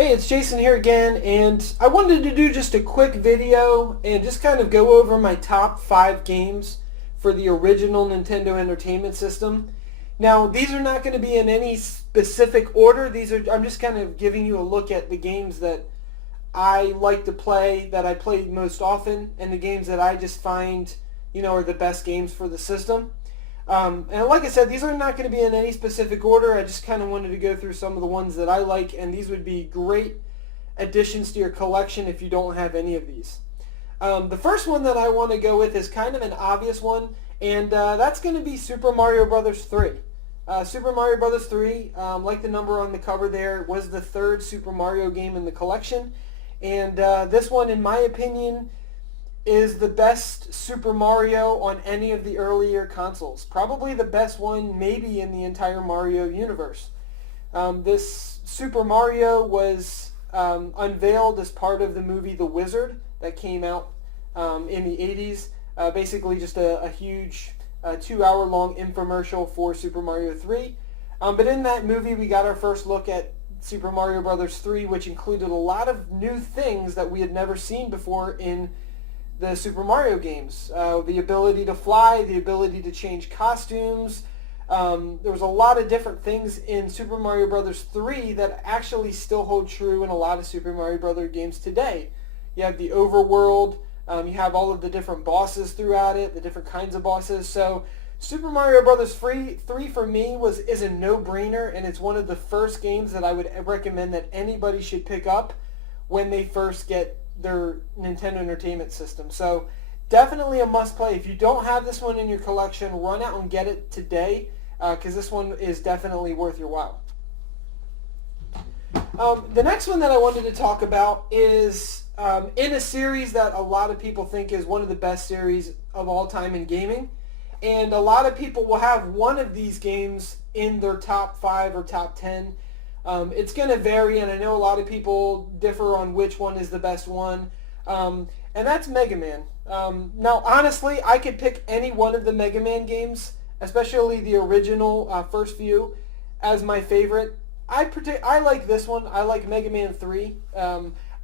Hey, it's Jason here again, and I wanted to do just a quick video and just kind of go over my top 5 games for the original Nintendo Entertainment System. Now, these are not going to be in any specific order. I'm just kind of giving you a look at the games that I like to play, that I play most often, and the games that I just find, are the best games for the system. And like I said, these are not going to be in any specific order. I just kind of wanted to go through some of the ones that I like, and these would be great additions to your collection if you don't have any of these. The first one that I want to go with is kind of an obvious one, and that's going to be Super Mario Bros. 3. Super Mario Bros. 3, like the number on the cover there, was the third Super Mario game in the collection. And this one, in my opinion, is the best Super Mario on any of the earlier consoles. Probably the best one maybe in the entire Mario universe. This Super Mario was unveiled as part of the movie The Wizard that came out in the 80s. Basically just a huge 2-hour-long infomercial for Super Mario 3. But in that movie we got our first look at Super Mario Bros. 3, which included a lot of new things that we had never seen before in the Super Mario games. The ability to fly, the ability to change costumes. There was a lot of different things in Super Mario Bros. 3 that actually still hold true in a lot of Super Mario Bros. Games today. You have the overworld, you have all of the different bosses throughout it, the different kinds of bosses. So Super Mario Bros. 3 for me is a no-brainer, and it's one of the first games that I would recommend that anybody should pick up when they first get their Nintendo Entertainment System. So definitely a must-play. If you don't have this one in your collection, run out and get it today, because this one is definitely worth your while. The next one that I wanted to talk about is in a series that a lot of people think is one of the best series of all time in gaming. And a lot of people will have one of these games in their top 5 or top 10. It's going to vary, and I know a lot of people differ on which one is the best one, and that's Mega Man. Now, honestly, I could pick any one of the Mega Man games, especially the original first few, as my favorite. I like this one. I like Mega Man 3.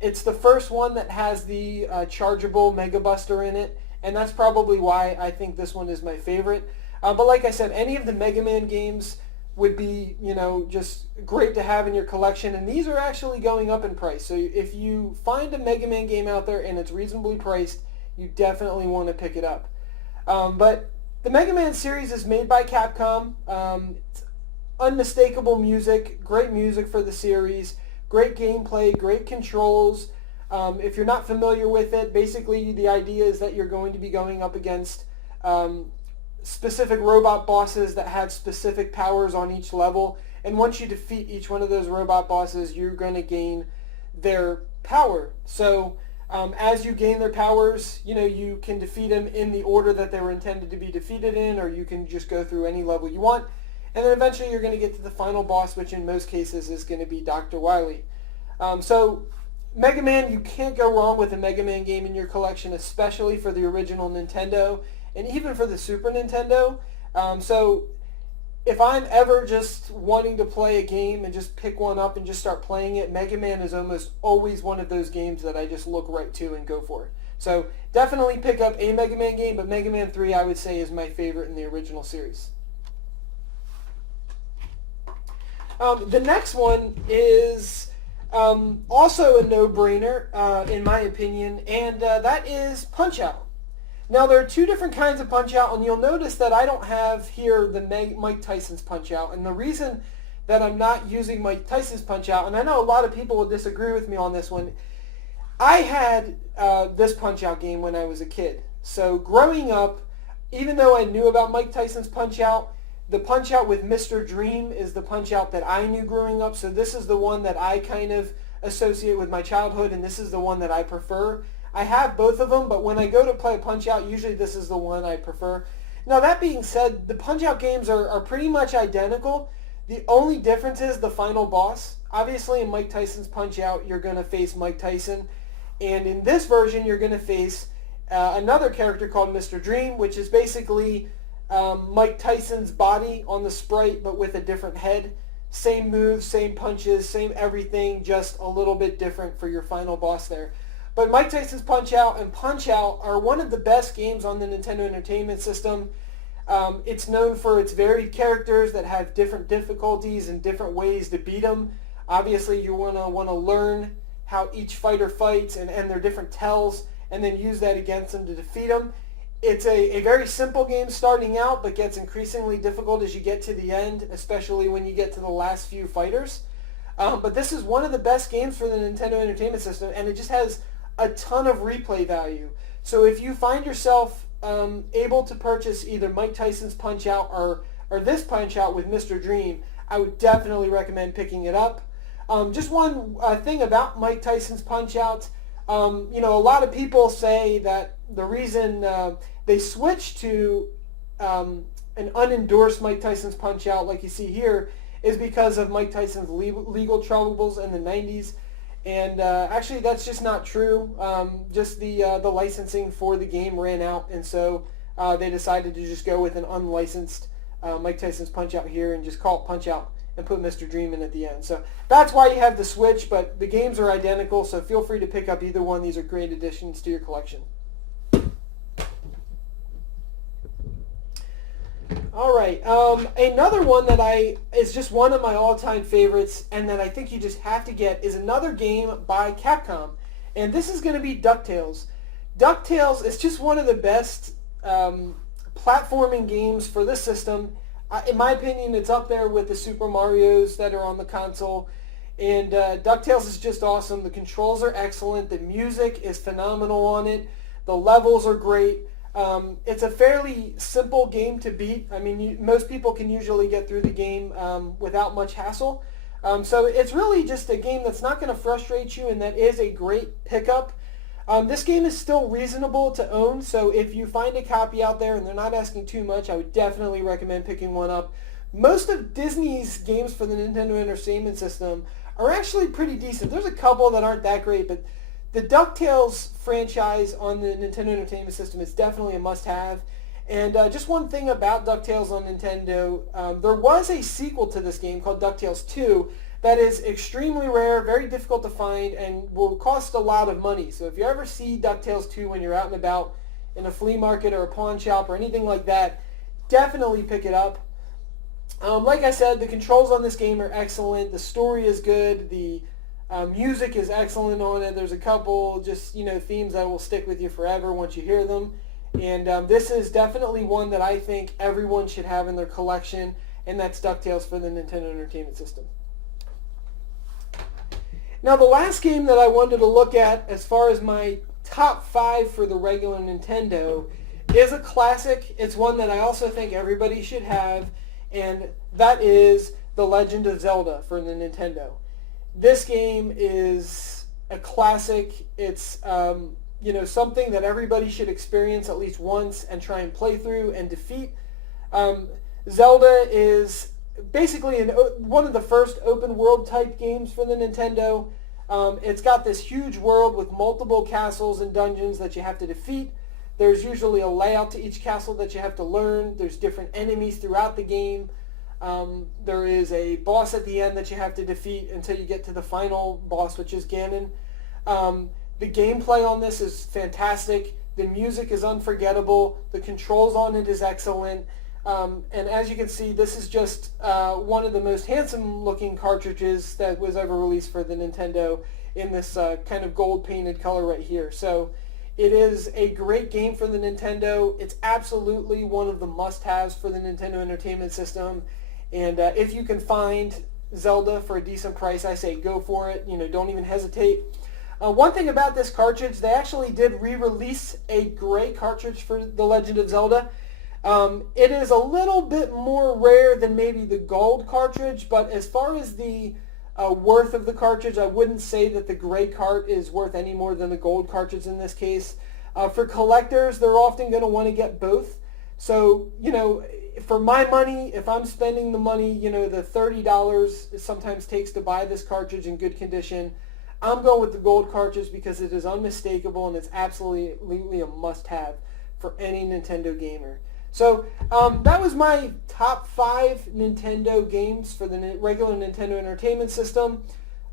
It's the first one that has the chargeable Mega Buster in it, and that's probably why I think this one is my favorite. But like I said, any of the Mega Man games would be, just great to have in your collection, and these are actually going up in price. So if you find a Mega Man game out there and it's reasonably priced, you definitely want to pick it up. But the Mega Man series is made by Capcom. It's unmistakable music, great music for the series, great gameplay, great controls. If you're not familiar with it, basically the idea is that you're going to be going up against specific robot bosses that have specific powers on each level, and once you defeat each one of those robot bosses, you're going to gain their power. So as you gain their powers, you can defeat them in the order that they were intended to be defeated in, or you can just go through any level you want, and then eventually you're going to get to the final boss, which in most cases is going to be Dr. Wily. So Mega Man, you can't go wrong with a Mega Man game in your collection, especially for the original Nintendo, and even for the Super Nintendo. So if I'm ever just wanting to play a game and just pick one up and just start playing it, Mega Man is almost always one of those games that I just look right to and go for. So definitely pick up a Mega Man game, but Mega Man 3 I would say is my favorite in the original series. The next one is also a no-brainer in my opinion, and that is Punch-Out! Now, there are two different kinds of Punch-Out!, and you'll notice that I don't have here the Mike Tyson's Punch-Out!, and the reason that I'm not using Mike Tyson's Punch-Out!, and I know a lot of people will disagree with me on this one, I had this Punch-Out! Game when I was a kid. So growing up, even though I knew about Mike Tyson's Punch-Out!, the Punch-Out! With Mr. Dream is the Punch-Out! That I knew growing up, so this is the one that I kind of associate with my childhood, and this is the one that I prefer. I have both of them, but when I go to play Punch-Out!, usually this is the one I prefer. Now, that being said, the Punch-Out! Games are pretty much identical. The only difference is the final boss. Obviously, in Mike Tyson's Punch-Out!, you're going to face Mike Tyson, and in this version, you're going to face another character called Mr. Dream, which is basically Mike Tyson's body on the sprite, but with a different head. same moves, same punches, same everything, just a little bit different for your final boss there. But Mike Tyson's Punch-Out and Punch-Out are one of the best games on the Nintendo Entertainment System. It's known for its varied characters that have different difficulties and different ways to beat them. Obviously, you want to learn how each fighter fights and their different tells, and then use that against them to defeat them. It's a very simple game starting out, but gets increasingly difficult as you get to the end, especially when you get to the last few fighters. But this is one of the best games for the Nintendo Entertainment System, and it just has a ton of replay value. So if you find yourself able to purchase either Mike Tyson's Punch-Out or this Punch-Out with Mr. Dream, I would definitely recommend picking it up. Just one thing about Mike Tyson's Punch-Out, a lot of people say that the reason they switched to an unendorsed Mike Tyson's Punch-Out, like you see here, is because of Mike Tyson's legal troubles in the 90s. And actually, that's just not true. Just the licensing for the game ran out, and so they decided to just go with an unlicensed Mike Tyson's Punch-Out here and just call it Punch-Out and put Mr. Dream in at the end. So that's why you have the Switch, but the games are identical, so feel free to pick up either one. These are great additions to your collection. All right, another one that is just one of my all-time favorites and that I think you just have to get is another game by Capcom, and this is going to be DuckTales. DuckTales is just one of the best platforming games for this system. In my opinion, it's up there with the Super Marios that are on the console, and DuckTales is just awesome. The controls are excellent. The music is phenomenal on it. The levels are great. It's a fairly simple game to beat. I mean, most people can usually get through the game without much hassle. So it's really just a game that's not going to frustrate you, and that is a great pickup. This game is still reasonable to own, so if you find a copy out there and they're not asking too much, I would definitely recommend picking one up. Most of Disney's games for the Nintendo Entertainment System are actually pretty decent. There's a couple that aren't that great, but the DuckTales franchise on the Nintendo Entertainment System is definitely a must-have. And just one thing about DuckTales on Nintendo, there was a sequel to this game called DuckTales 2 that is extremely rare, very difficult to find, and will cost a lot of money. So if you ever see DuckTales 2 when you're out and about in a flea market or a pawn shop or anything like that, definitely pick it up. Like I said, the controls on this game are excellent. The story is good. The music is excellent on it. There's a couple just themes that will stick with you forever once you hear them. And this is definitely one that I think everyone should have in their collection, and that's DuckTales for the Nintendo Entertainment System. Now, the last game that I wanted to look at as far as my top 5 for the regular Nintendo is a classic. It's one that I also think everybody should have, and that is The Legend of Zelda for the Nintendo. This game is a classic. It's something that everybody should experience at least once and try and play through and defeat. Zelda is basically one of the first open world type games for the Nintendo. It's got this huge world with multiple castles and dungeons that you have to defeat. There's usually a layout to each castle that you have to learn. There's different enemies throughout the game. There is a boss at the end that you have to defeat until you get to the final boss, which is Ganon. The gameplay on this is fantastic. The music is unforgettable. The controls on it is excellent. And as you can see, this is just one of the most handsome looking cartridges that was ever released for the Nintendo in this kind of gold painted color right here. So it is a great game for the Nintendo. It's absolutely one of the must-haves for the Nintendo Entertainment System. And if you can find Zelda for a decent price, I say go for it. Don't even hesitate. One thing about this cartridge, they actually did re-release a gray cartridge for The Legend of Zelda. It is a little bit more rare than maybe the gold cartridge, but as far as the worth of the cartridge, I wouldn't say that the gray cart is worth any more than the gold cartridge in this case. For collectors, they're often going to want to get both. So, for my money, if I'm spending the money, the $30 it sometimes takes to buy this cartridge in good condition, I'm going with the gold cartridge because it is unmistakable and it's absolutely a must-have for any Nintendo gamer. So that was my top 5 Nintendo games for the regular Nintendo Entertainment System.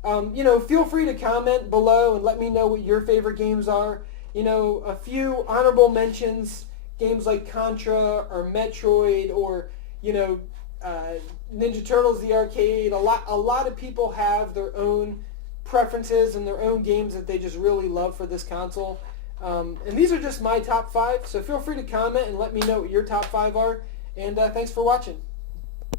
Feel free to comment below and let me know what your favorite games are. A few honorable mentions, games like Contra or Metroid or, Ninja Turtles the arcade. A lot of people have their own preferences and their own games that they just really love for this console. And these are just my top 5, so feel free to comment and let me know what your top 5 are. And thanks for watching.